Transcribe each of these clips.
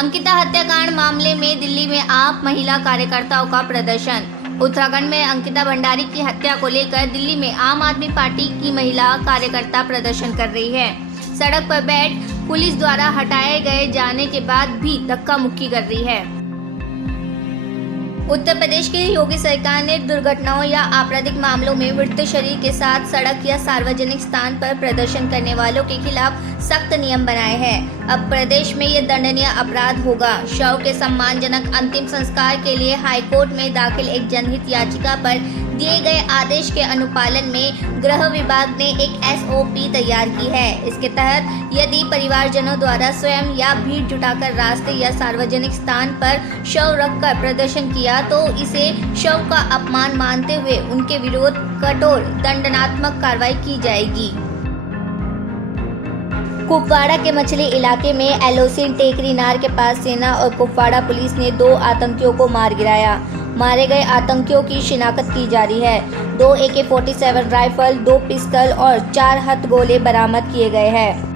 अंकिता हत्याकांड मामले में दिल्ली में आप महिला कार्यकर्ताओं का प्रदर्शन। उत्तराखंड में अंकिता भंडारी की हत्या को लेकर दिल्ली में आम आदमी पार्टी की महिला कार्यकर्ता प्रदर्शन कर रही है। सड़क पर बैठ पुलिस द्वारा हटाए गए जाने के बाद भी धक्का मुक्की कर रही है। उत्तर प्रदेश की योगी सरकार ने दुर्घटनाओं या आपराधिक मामलों में मृत शरीर के साथ सड़क या सार्वजनिक स्थान पर प्रदर्शन करने वालों के खिलाफ सख्त नियम बनाए हैं। अब प्रदेश में ये दंडनीय अपराध होगा। शव के सम्मानजनक अंतिम संस्कार के लिए हाईकोर्ट में दाखिल एक जनहित याचिका पर दिए गए आदेश के अनुपालन में गृह विभाग ने एक SOP तैयार की है। इसके तहत यदि परिवारजनों द्वारा स्वयं या भीड़ जुटाकर रास्ते या सार्वजनिक स्थान पर शव रखकर प्रदर्शन किया तो इसे शव का अपमान मानते हुए उनके विरुद्ध कठोर दंडात्मक कार्रवाई की जाएगी। कुपवाड़ा के मछली इलाके में LOC टेकरी नार के पास सेना और कुपवाड़ा पुलिस ने 2 आतंकियों को मार गिराया। मारे गए आतंकियों की शिनाख्त की जा रही है। 2 AK-47 राइफल, 2 पिस्टल और 4 हथगोले बरामद किए गए हैं।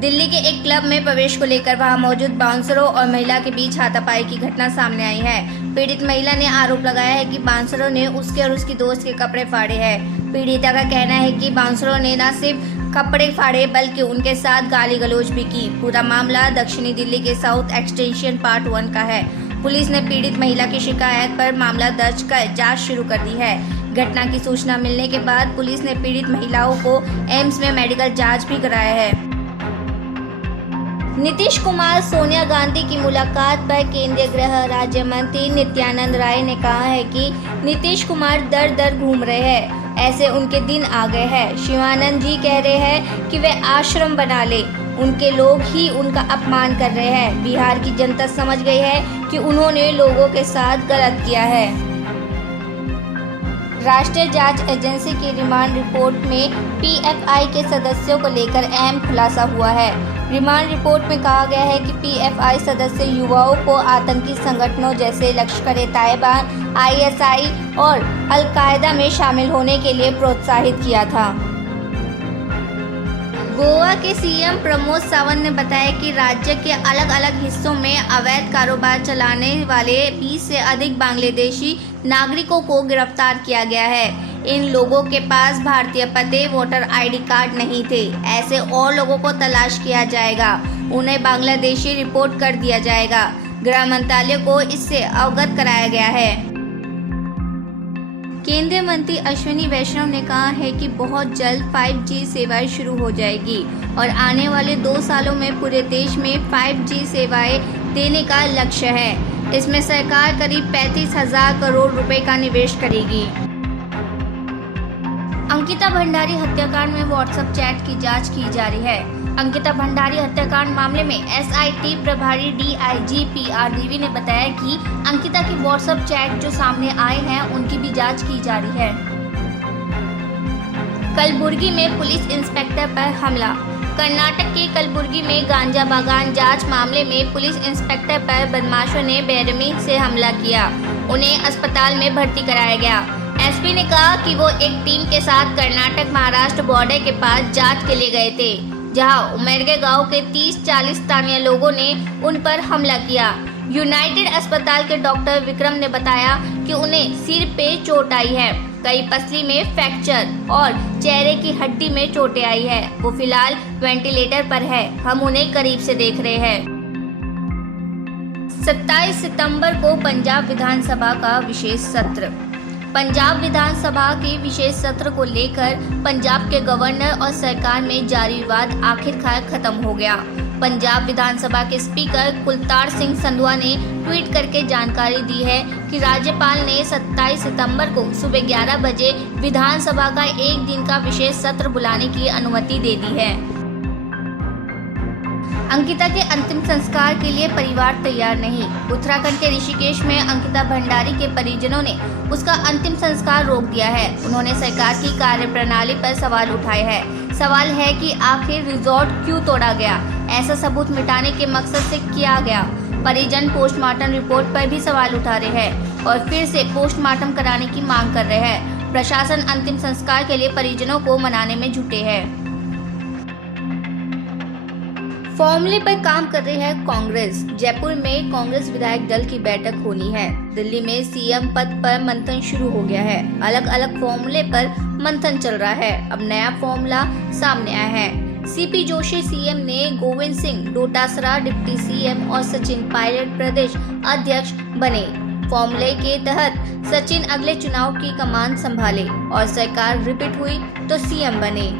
दिल्ली के एक क्लब में प्रवेश को लेकर वहां मौजूद बाउंसरों और महिला के बीच हाथापाई की घटना सामने आई है। पीड़ित महिला ने आरोप लगाया है कि बाउंसरों ने उसके और उसकी दोस्त के कपड़े फाड़े हैं। पीड़िता का कहना है कि बाउंसरों ने न सिर्फ कपड़े फाड़े बल्कि उनके साथ गाली गलौज भी की। पूरा मामला दक्षिणी दिल्ली के साउथ एक्सटेंशन पार्ट 1 का है। पुलिस ने पीड़ित महिला की शिकायत पर मामला दर्ज कर जांच शुरू कर दी है। घटना की सूचना मिलने के बाद पुलिस ने पीड़ित महिलाओं को एम्स में मेडिकल जांच भी कराया है। नीतीश कुमार सोनिया गांधी की मुलाकात पर केंद्रीय गृह राज्य मंत्री नित्यानंद राय ने कहा है कि नीतीश कुमार दर दर घूम रहे हैं, ऐसे उनके दिन आ गए हैं। शिवानंद जी कह रहे हैं कि वे आश्रम बना ले, उनके लोग ही उनका अपमान कर रहे हैं। बिहार की जनता समझ गई है कि उन्होंने लोगों के साथ गलत किया है। राष्ट्रीय जांच एजेंसी की रिमांड रिपोर्ट में PFI के सदस्यों को लेकर अहम खुलासा हुआ है। रिमांड रिपोर्ट में कहा गया है कि PFI सदस्य युवाओं को आतंकी संगठनों जैसे लश्कर-ए-तैयबा, ISI और अल-कायदा में शामिल होने के लिए प्रोत्साहित किया था। गोवा के CM प्रमोद सावंत ने बताया कि राज्य के अलग अलग हिस्सों में अवैध कारोबार चलाने वाले 20 से अधिक बांग्लादेशी नागरिकों को गिरफ्तार किया गया है। इन लोगों के पास भारतीय पते, वोटर ID कार्ड नहीं थे। ऐसे और लोगों को तलाश किया जाएगा, उन्हें बांग्लादेशी रिपोर्ट कर दिया जाएगा। गृह मंत्रालय को इससे अवगत कराया गया है। केंद्रीय मंत्री अश्विनी वैष्णव ने कहा है कि बहुत जल्द 5G सेवाएं शुरू हो जाएगी और आने वाले 2 सालों में पूरे देश में 5G सेवाएं देने का लक्ष्य है। इसमें सरकार करीब 35,000 करोड़ रुपए का निवेश करेगी। अंकिता भंडारी हत्याकांड में व्हाट्सएप चैट की जांच की जा रही है। अंकिता भंडारी हत्याकांड मामले में SIT प्रभारी DIG PR देवी ने बताया कि अंकिता के व्हाट्सएप चैट जो सामने आए हैं उनकी भी जांच की जा रही है। कलबुर्गी में पुलिस इंस्पेक्टर पर हमला। कर्नाटक के कलबुर्गी में गांजा बागान जांच मामले में पुलिस इंस्पेक्टर पर बदमाशों ने बेरहमी से हमला किया। उन्हें अस्पताल में भर्ती कराया गया। SP ने कहा कि वो एक टीम के साथ कर्नाटक महाराष्ट्र बॉर्डर के पास जांच के लिए गए थे, जहां उमेरगे गांव के 30-40 स्थानीय लोगों ने उन पर हमला किया। यूनाइटेड अस्पताल के डॉक्टर विक्रम ने बताया कि उन्हें सिर पे चोट आई है, कई पसली में फ्रैक्चर और चेहरे की हड्डी में चोटें आई है। वो फिलहाल वेंटिलेटर पर है, हम उन्हें करीब से देख रहे हैं। 27 सितंबर को पंजाब विधानसभा का विशेष सत्र। पंजाब विधानसभा के विशेष सत्र को लेकर पंजाब के गवर्नर और सरकार में जारी विवाद आखिरकार खत्म हो गया। पंजाब विधानसभा के स्पीकर कुलतार सिंह संधवा ने ट्वीट करके जानकारी दी है कि राज्यपाल ने 27 सितंबर को सुबह 11 बजे विधानसभा का एक दिन का विशेष सत्र बुलाने की अनुमति दे दी है। अंकिता के अंतिम संस्कार के लिए परिवार तैयार नहीं। उत्तराखंड के ऋषिकेश में अंकिता भंडारी के परिजनों ने उसका अंतिम संस्कार रोक दिया है। उन्होंने सरकार की कार्यप्रणाली पर सवाल उठाए हैं। सवाल है कि आखिर रिजॉर्ट क्यों तोड़ा गया? ऐसा सबूत मिटाने के मकसद से किया गया। परिजन पोस्टमार्टम रिपोर्ट पर भी सवाल उठा रहे हैं और फिर से पोस्टमार्टम कराने की मांग कर रहे हैं। प्रशासन अंतिम संस्कार के लिए परिजनों को मनाने में जुटे हैं। फॉर्मूले पर काम कर रही है कांग्रेस। जयपुर में कांग्रेस विधायक दल की बैठक होनी है। दिल्ली में सीएम पद पर मंथन शुरू हो गया है। अलग अलग फॉर्मूले पर मंथन चल रहा है। अब नया फॉर्मूला सामने आया है। सीपी जोशी सीएम ने गोविंद सिंह डोटासरा डिप्टी सीएम और सचिन पायलट प्रदेश अध्यक्ष बने। फॉर्मूले के तहत सचिन अगले चुनाव की कमान संभाले और सरकार रिपीट हुई तो सीएम बने।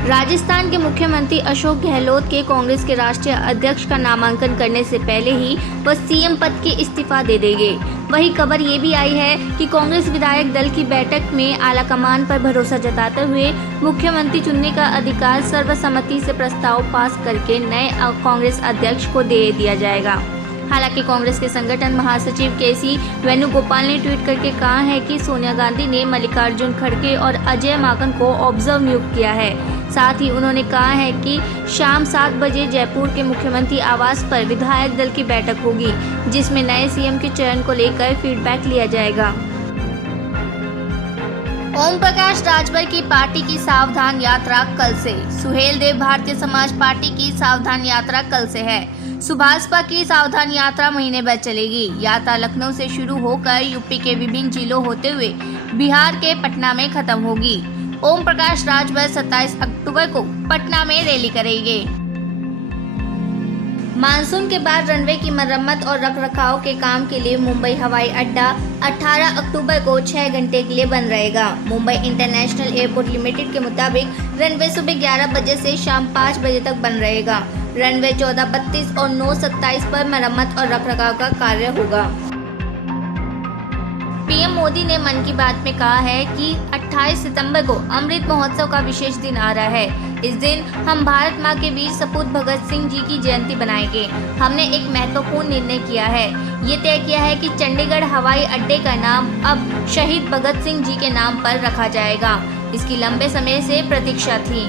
राजस्थान के मुख्यमंत्री अशोक गहलोत के कांग्रेस के राष्ट्रीय अध्यक्ष का नामांकन करने से पहले ही वह सीएम पद के इस्तीफा दे देंगे। वही खबर ये भी आई है कि कांग्रेस विधायक दल की बैठक में आलाकमान पर भरोसा जताते हुए मुख्यमंत्री चुनने का अधिकार सर्वसम्मति से प्रस्ताव पास करके नए कांग्रेस अध्यक्ष को दे दिया जाएगा। हालांकि कांग्रेस के संगठन महासचिव केसी वेणुगोपाल ने ट्वीट करके कहा है कि सोनिया गांधी ने मल्लिकार्जुन खड़गे और अजय माकन को ऑब्जर्व नियुक्त किया है। साथ ही उन्होंने कहा है कि शाम 7 बजे जयपुर के मुख्यमंत्री आवास पर विधायक दल की बैठक होगी, जिसमें नए सीएम के चयन को लेकर फीडबैक लिया जाएगा। ओम प्रकाश राजभर की पार्टी की सावधान यात्रा कल से। सुहेल देव भारतीय समाज पार्टी की सावधान यात्रा कल से है। सुभाषपा की सावधान यात्रा महीने भर चलेगी। यात्रा लखनऊ से शुरू होकर यूपी के विभिन्न जिलों होते हुए बिहार के पटना में खत्म होगी। ओम प्रकाश राजभर 27 अक्टूबर को पटना में रैली करेंगे। मानसून के बाद रनवे की मरम्मत और रखरखाव के काम के लिए मुंबई हवाई अड्डा 18 अक्टूबर को 6 घंटे के लिए बंद रहेगा। मुंबई इंटरनेशनल एयरपोर्ट लिमिटेड के मुताबिक रनवे सुबह 11 बजे से शाम 5 बजे तक बंद रहेगा। रनवे 1432 और 927 पर मरम्मत और रखरखाव का कार्य होगा। पीएम मोदी ने मन की बात में कहा है कि 28 सितंबर को अमृत महोत्सव का विशेष दिन आ रहा है। इस दिन हम भारत माँ के वीर सपूत भगत सिंह जी की जयंती बनाएंगे। हमने एक महत्वपूर्ण निर्णय किया है। ये तय किया है कि चंडीगढ़ हवाई अड्डे का नाम अब शहीद भगत सिंह जी के नाम पर रखा जाएगा। इसकी लंबे समय से प्रतीक्षा थी।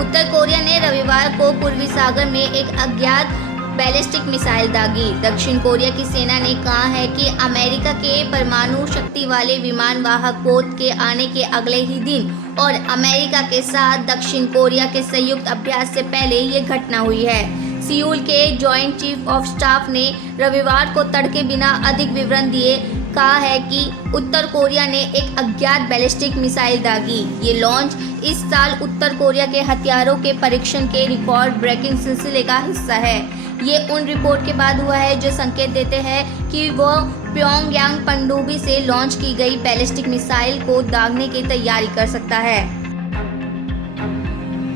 उत्तर कोरिया ने रविवार को पूर्वी सागर में एक अज्ञात बैलिस्टिक मिसाइल दागी। दक्षिण कोरिया की सेना ने कहा है कि अमेरिका के परमाणु शक्ति वाले विमान वाहक पोत के आने के अगले ही दिन और अमेरिका के साथ दक्षिण कोरिया के संयुक्त अभ्यास से पहले ये घटना हुई है। सियोल के जॉइंट चीफ ऑफ स्टाफ ने रविवार को तड़के बिना अधिक विवरण दिए कहा है कि उत्तर कोरिया ने एक अज्ञात बैलिस्टिक मिसाइल दागी। ये लॉन्च इस साल उत्तर कोरिया के हथियारों के परीक्षण के रिकॉर्ड ब्रेकिंग सिलसिले का हिस्सा है। ये उन रिपोर्ट के बाद हुआ है जो संकेत देते हैं कि वह प्योंगयांग पनडुब्बी से लॉन्च की गई बैलिस्टिक मिसाइल को दागने की तैयारी कर सकता है।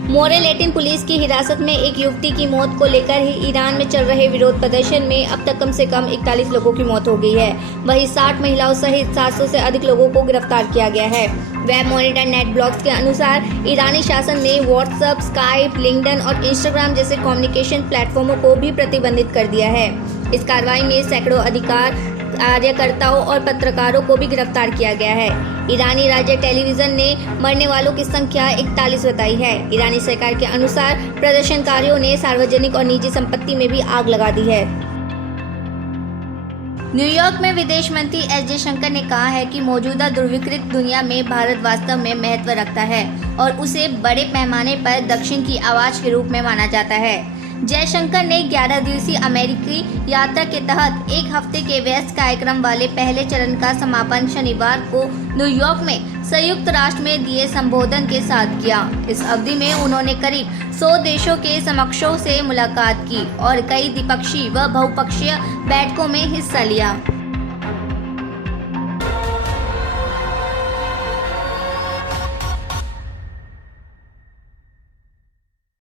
मोरे लैटिन पुलिस की हिरासत में एक युवती की मौत को लेकर ही ईरान में चल रहे विरोध प्रदर्शन में अब तक कम से कम 41 लोगों की मौत हो गई है। वहीं 60 महिलाओं सहित 700 से अधिक लोगों को गिरफ्तार किया गया है। वेब मॉनिटर नेट ब्लॉग्स के अनुसार ईरानी शासन ने व्हाट्सएप, स्काइप, लिंक्डइन और इंस्टाग्राम जैसे कम्युनिकेशन प्लेटफॉर्मों को भी प्रतिबंधित कर दिया है। इस कार्रवाई में सैकड़ों अधिकार कार्यकर्ताओं और पत्रकारों को भी गिरफ्तार किया गया है। ईरानी राज्य टेलीविजन ने मरने वालों की संख्या 41 बताई है। ईरानी सरकार के अनुसार प्रदर्शनकारियों ने सार्वजनिक और निजी संपत्ति में भी आग लगा दी है। न्यूयॉर्क में विदेश मंत्री एस जयशंकर ने कहा है कि मौजूदा दुर्विकृत दुनिया में भारत वास्तव में महत्व रखता है और उसे बड़े पैमाने पर दक्षिण की आवाज के रूप में माना जाता है। जयशंकर ने 11 दिवसीय अमेरिकी यात्रा के तहत एक हफ्ते के व्यस्त कार्यक्रम वाले पहले चरण का समापन शनिवार को न्यूयॉर्क में संयुक्त राष्ट्र में दिए संबोधन के साथ किया। इस अवधि में उन्होंने करीब 100 देशों के समकक्षों से मुलाकात की और कई द्विपक्षीय व बहुपक्षीय बैठकों में हिस्सा लिया।